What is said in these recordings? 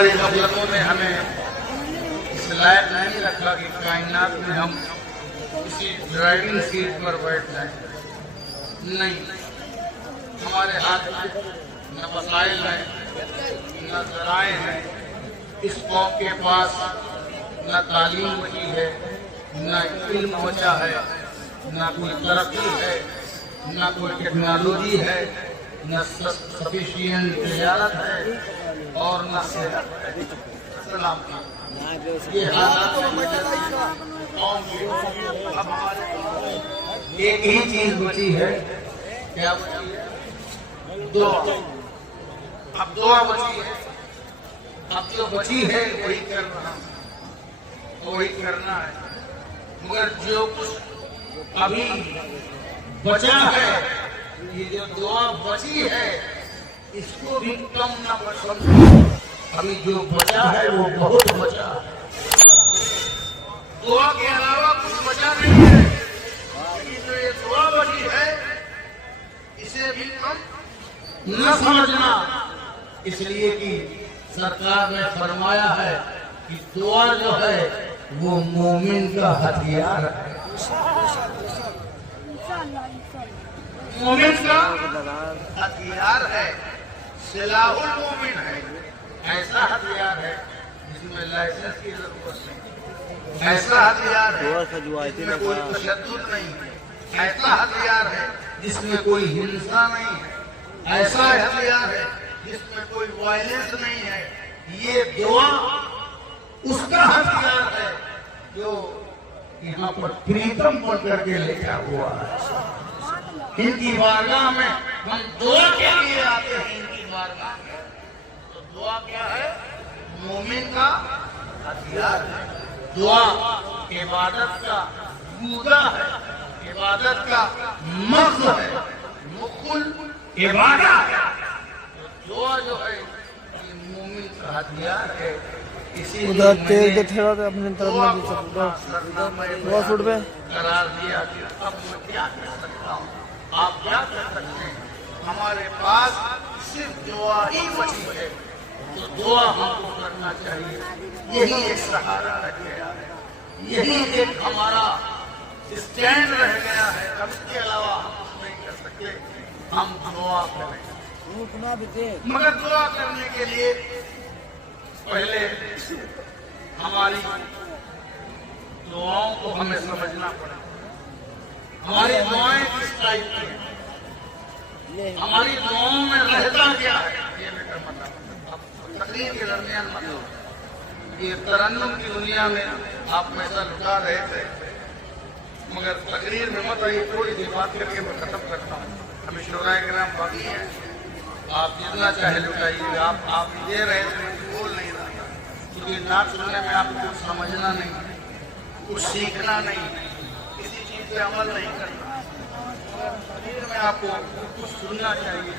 ہماری غفلتوں نے ہمیں اس لائق نہیں رکھا کہ کائنات میں ہم کسی ڈرائیونگ سیٹ پر بیٹھ جائیں. نہیں، ہمارے ہاتھ میں نہ وسائل ہیں، نہ ذرائع ہیں. اس قوم کے پاس نہ تعلیم بچی ہے، نہ علم بچا ہے، نہ کوئی ترقی ہے، نہ کوئی ٹیکنالوجی ہے، نہ سفیشینٹ تجارت ہے اور نہ صحت ہے. سلام. یہ حالات قوم کی اب ہمارے پاس ایک ہی چیز بچی ہے. کیا بچی ہے؟ دعا. اب دعا بچی ہے. اب جو بچی ہے وہی کر رہا ہوں، وہی کرنا ہے. مگر جو کچھ ابھی بچا ہے، یہ جو دعا بچی ہے، اس کو بھی کم نہ پسند. ابھی جو بچا ہے وہ بہت بچا ہے. دعا کے علاوہ کچھ بچا نہیں ہے. لیکن جو یہ دعا بچی ہے اسے بھی کم نہ سمجھنا. اس لیے کہ سرکار نے فرمایا ہے کہ دعا جو ہے وہ مومن کا ہتھیار ہے. مومن کا ہتھیار ہے، سلاح المومن ہے. ایسا ہتھیار ہے جس میں لائسنس کی ضرورت نہیں. ایسا ہتھیار ہے جس میں کوئی تشدد نہیں ہے. ایسا ہتھیار ہے جس میں کوئی ہنسا نہیں ہے. ایسا ہتھیار ہے جس میں کوئی وائلنس نہیں ہے. یہ دعا اس کا ہتھیار ہے جو یہاں پر پریتم پڑھ کر کے لکھا ہوا ہے. ان کی بارگاہ میں ہم دعا کے لیے آتے ہیں. ان کی بارگاہ میں تو دعا کیا ہے؟ مومن کا ہتھیار ہے. دعا عبادت کا گودا ہے، عبادت کا مغز ہے، مخل عبادت ہے. دعا جو ہے یہ مومن کا ہتھیار ہے. اسی لیے میں دعا کو اپنا سرنامہ قرار دیا کہ اب میں کیا کر سکتا ہوں. آپ کیا کر سکتے ہیں؟ ہمارے پاس صرف دعا ہی بچی ہے. تو دعا ہم کو کرنا چاہیے. یہی ایک سہارا رہ گیا ہے، یہی ایک ہمارا اسٹینڈ رہ گیا ہے. اب اس کے علاوہ ہم کچھ نہیں کر سکتے. ہم دعا کریں. مگر دعا کرنے کے لیے پہلے ہماری دعاؤں کو ہمیں سمجھنا پڑے. ہماری دعائیں کس ٹائپ کی ہیں؟ ہماری دعاؤں میں رہتا کیا ہے؟ یہ بیٹا مطلب تقریر کے درمیان مطلب یہ ترنم کی دنیا میں آپ پیسہ لٹا رہے تھے، مگر تقریر میں مت آئیے. تھوڑی سی بات کر کے میں ختم کرتا ہوں. ابھی شعراء کرام باقی ہیں، آپ جتنا چاہے لٹائیے. آپ دے رہے تھے، بول نہیں رہا. کیونکہ نعت سننے میں آپ کو کچھ سمجھنا نہیں، کچھ سیکھنا نہیں، کسی چیز پہ عمل نہیں کرنا. تقریر میں آپ کو کچھ سننا چاہیے،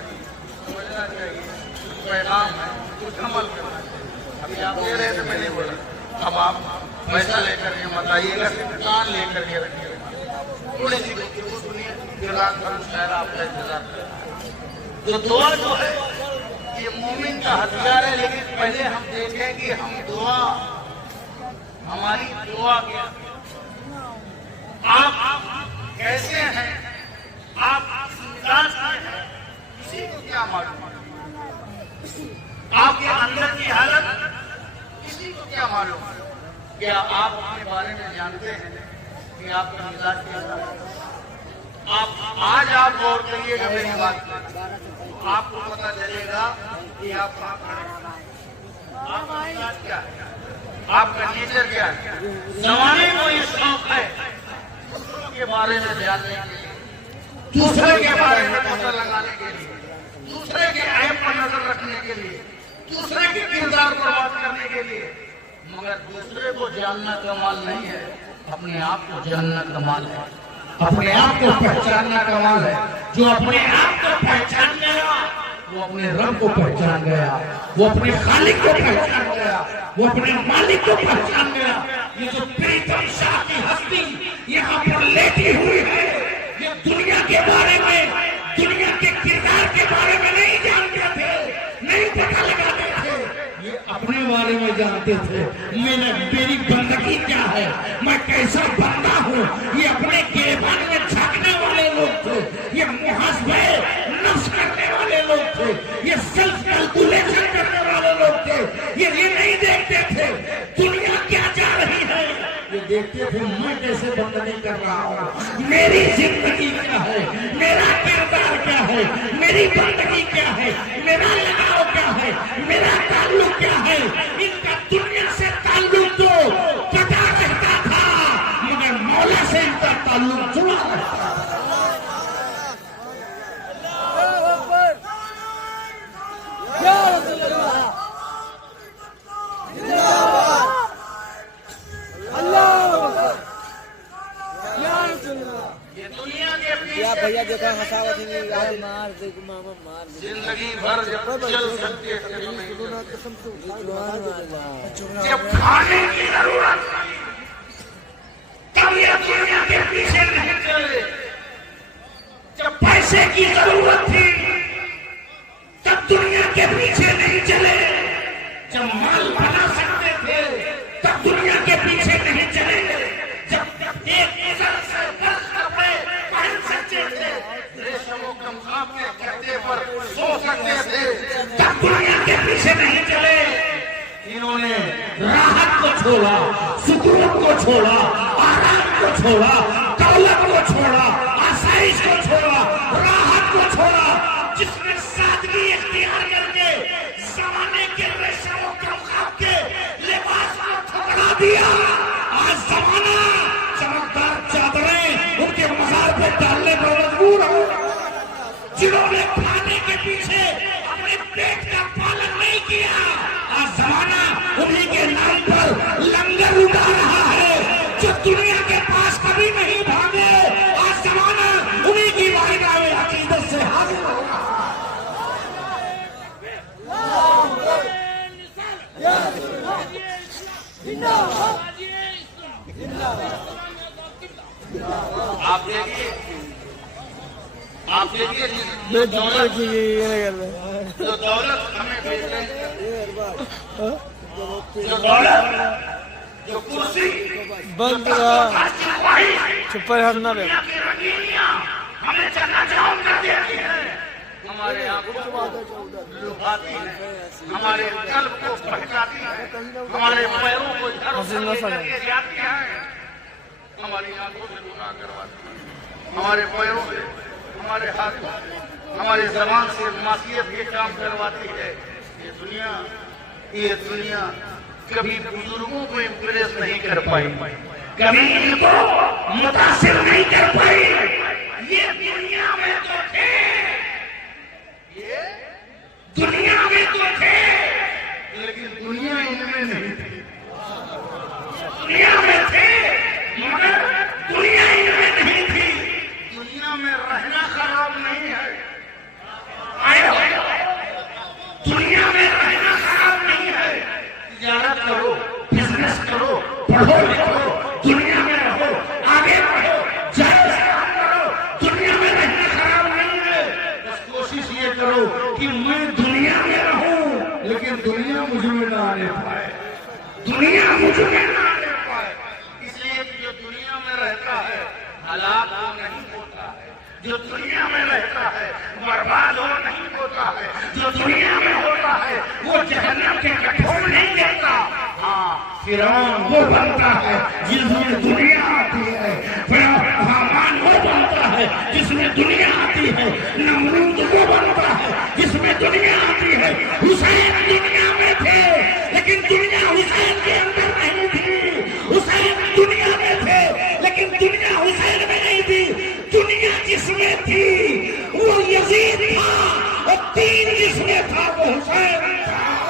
سمجھنا چاہیے. کچھ پیغام ہے، کچھ عمل کرنا چاہیے. ابھی آپ دے رہے تھے، میں نہیں بولا. اب آپ پیسہ لے کر کے مت آئیے گا، کان لے کر کے رکھیے. تھوڑی سی گفتگو سنیے، پھر رات بھر شاعر آپ کا انتظار کریں. تو دعا جو ہے یہ مومن کا ہتھیار ہے. لیکن پہلے ہم دیکھیں کہ ہم دعا، ہماری دعا کیا، آپ کیسے ہیں، آپ مزاج میں ہیں، کسی کو کیا معلوم. آپ کے اندر کی حالت کسی کو کیا معلوم. کیا آپ اپنے بارے میں جانتے ہیں کہ آپ کا مزاج کیسا ہے؟ آج آپ غور کریے گا میری بات پر، آپ کو پتہ چلے گا کہ آپ کہاں کھڑے ہیں. آپ کا مزاج کیا ہے، آپ کا نیچر کیا ہے. زمانے کو یہ شوق ہے دوسروں کے بارے میں جاننے کے لیے، دوسرے کے بارے میں پتہ لگانے کے لیے، دوسرے کے عیب پر نظر رکھنے کے لیے، دوسرے کے کردار پر بات کرنے کے لیے. مگر دوسرے کو جاننا کمال نہیں ہے، اپنے آپ کو جاننا کمال ہے. اپنے آپ کو پہچاننا کمال ہے. جو اپنے آپ کو پہچان گیا وہ اپنے رب کو پہچان گیا، وہ اپنے خالق کو پہچان گیا، وہ اپنے مالک کو پہچان گیا. یہ جو پریتم شاہ کی ہستی یہاں پر لیٹی ہوئی ہے، یہ دنیا کے بارے میں، دنیا کے کردار کے بارے میں نہیں جانتے تھے، نہیں پتہ لگاتے تھے. یہ اپنے بارے میں جانتے تھے، میری بندگی کیا ہے، میں کیسا بندہ ہوں، یہ اپنے گریبان میں جھانکنے والے لوگ تھے، یہ محاسبہ نفس کرنے والے لوگ تھے، یہ سیلف کیلکولیشن کرنے والے لوگ تھے، یہ نہیں دیکھتے تھے دنیا کیا جا رہی ہے، یہ دیکھتے تھے میں کیسے بندگی کر رہا ہوں، میری زندگی کیا ہے، میرا کردار کیا ہے، میری بندگی کیا ہے، میرا لگاؤ کیا ہے، میرا تعلق کیا ہے۔ ان کا دنیا سے تعلق تو پتا رہتا تھا مگر مولا سے ان کا تعلق جڑا رہتا تھا۔ بھیا دیکھا ہساوت مار دے ماما مار دے زندگی بھر جب چل سکتے جب کھانے کی ضرورت تب یہ دنیا کے پیچھے نہیں چلے، جب پیسے کی ضرورت تھی تب دنیا کے پیچھے نہیں چلے، جب مال بنا سکتے تھے تب دنیا کے پیچھے نہیں چلے، جب ایک عزت سے 10 کپڑے پہن سکتے تھے، ریشم و کمخاب کے گدے پر سو سکتے تھے تب دنیا کے پیچھے نہیں چلے۔ انہوں نے راحت کو چھوڑا، سکون کو چھوڑا، آرام کو چھوڑا، دولت کو چھوڑا، آسائش کو چھوڑا، راحت کو چھوڑا، جس نے سادگی اختیار کر کے زمانے کے ریشم و کمخاب کے لباس کو ٹھکرا دیا۔ آج زمانہ چمکدار چادریں ان کے مزار پہ ڈالنے پر مجبور ہو، جنہوں نے کھانے کے پیچھے اپنے پیٹ کا پالن نہیں کیا، آج زمانہ انہی کے نام پر لنگر اٹھا رہا ہے، جو دنیا کے پاس کبھی نہیں بھاگے، آج زمانہ انہی کی وارگاہ میں عقیدت سے حاضر ہوگا۔ آپ دیکھیے جو دولت ہمیں بھیج رہے ہیں، جو دولت، جو کرسی، بند رہا چھپر ہرنا بے ہمیں چکا چاؤں کر دیتی ہے، ہمارے آنکھوں کو لبھاتی ہے، ہمارے قلب کو بہکاتی ہے، ہمارے پیروں کو جھڑ کر کے جاتی ہے، ہماری آنکھوں سے گناہ کرواتی ہے، ہمارے پیروں سے، ہمارے ہاتھوں سے، ہماری زبان سے معصیت کے کام کرواتی ہے۔ یہ دنیا کبھی بزرگوں کو امپریس نہیں کر پائی، کبھی ان کو متاثر نہیں کر پائی، یہ دنیا میں تو تھے، یہ دنیا میں تو تھے لیکن دنیا ان میں نہیں تھی، دنیا میں تھے مگر دنیا ان میں نہیں تھی۔ دنیا میں رہنا خراب نہیں ہے، دنیا میں رہنا خراب نہیں ہے، تجارت کرو، بزنس کرو، پڑھو لکھو، دنیا میں رہو، آگے بڑھو، جائے سے کام کرو، دنیا میں رہنا خراب نہیں ہے، بس کوشش یہ کرو کہ میں دنیا میں رہوں لیکن دنیا مجھ میں نہ آنے پائے، دنیا مجھ میں نہ آنے پائے، اس لیے کہ جو دنیا میں رہتا ہے ہلاک ہو نہیں ہوتا ہے، جو دنیا میں رہتا ہے برباد ہو نہیں ہوتا ہے، جو دنیا میں ہوتا ہے وہ جہنم کے گٹھوں میں نہیں گرتا۔ ہاں فرعون وہ بنتا ہے جس میں دنیا آتی ہے، حامان وہ بنتا ہے جس میں دنیا آتی ہے، نمرود وہ بنتا ہے جس میں دنیا آتی ہے، حسین دنیا میں تھے لیکن دنیا حسین کے اندر نہیں تھی، حسین دنیا میں تھے لیکن دنیا حسین میں نہیں تھی، دنیا جس میں تھی وہ یزید تھا اور دین جس میں تھا وہ حسین تھا۔